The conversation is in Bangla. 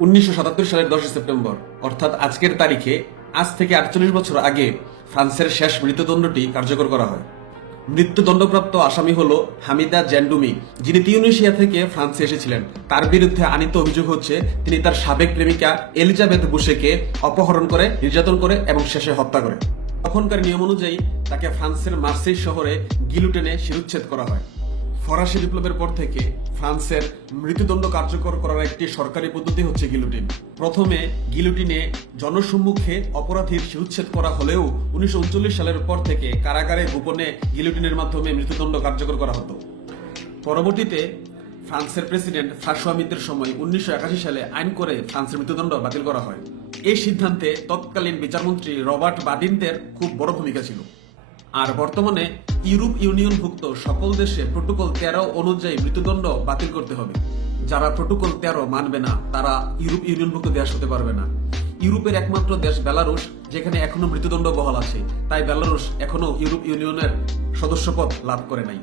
1977 সালের 10 সেপ্টেম্বর অর্থাৎ আজকের তারিখে আজ থেকে 48 বছর আগে ফ্রান্সের শেষ মৃত্যুদণ্ডটি কার্যকর করা হয়। মৃত্যুদণ্ডপ্রাপ্ত আসামি হল হামিদা জ্যান্ডুমি, যিনি তিউনিসিয়া থেকে ফ্রান্সে এসেছিলেন। তার বিরুদ্ধে আনীত অভিযোগ হচ্ছে তিনি তার সাবেক প্রেমিকা এলিজাবেথ বুশেকে অপহরণ করে, নির্যাতন করে এবং শেষে হত্যা করে। তখনকার নিয়ম অনুযায়ী তাকে ফ্রান্সের মার্সেই শহরে গিলুটেনে শিরুচ্ছেদ করা হয়। ফরাসি বিপ্লবের পর থেকে ফ্রান্সের মৃত্যুদণ্ড কার্যকর করার একটি সরকারি পদ্ধতি হচ্ছে গিলুটিন। প্রথমে গিলুটিনে জনসম্মুখে অপরাধীর শিরুচ্ছেদ করা হলেও 1939 সালের পর থেকে কারাগারে গোপনে গিলুটিনের মাধ্যমে মৃত্যুদণ্ড কার্যকর করা হতো। পরবর্তীতে ফ্রান্সের প্রেসিডেন্ট ফ্রাঁসোয়া মিত্তের সময় 1981 সালে আইন করে ফ্রান্সের মৃত্যুদণ্ড বাতিল করা হয়। এই সিদ্ধান্তে তৎকালীন বিচারমন্ত্রী রবার্ট বাদিন্তের খুব বড় ভূমিকা ছিল। আর বর্তমানে ইউরোপ ইউনিয়নভুক্ত সকল দেশে প্রোটোকল 13 অনুযায়ী মৃত্যুদণ্ড বাতিল করতে হবে। যারা প্রোটোকল 13 মানবে না তারা ইউরোপ ইউনিয়নভুক্ত দেশ হতে পারবে না। ইউরোপের একমাত্র দেশ বেলারুশ, যেখানে এখনো মৃত্যুদণ্ড বহাল আছে, তাই বেলারুশ এখনো ইউরোপ ইউনিয়নের সদস্যপদ লাভ করে নাই।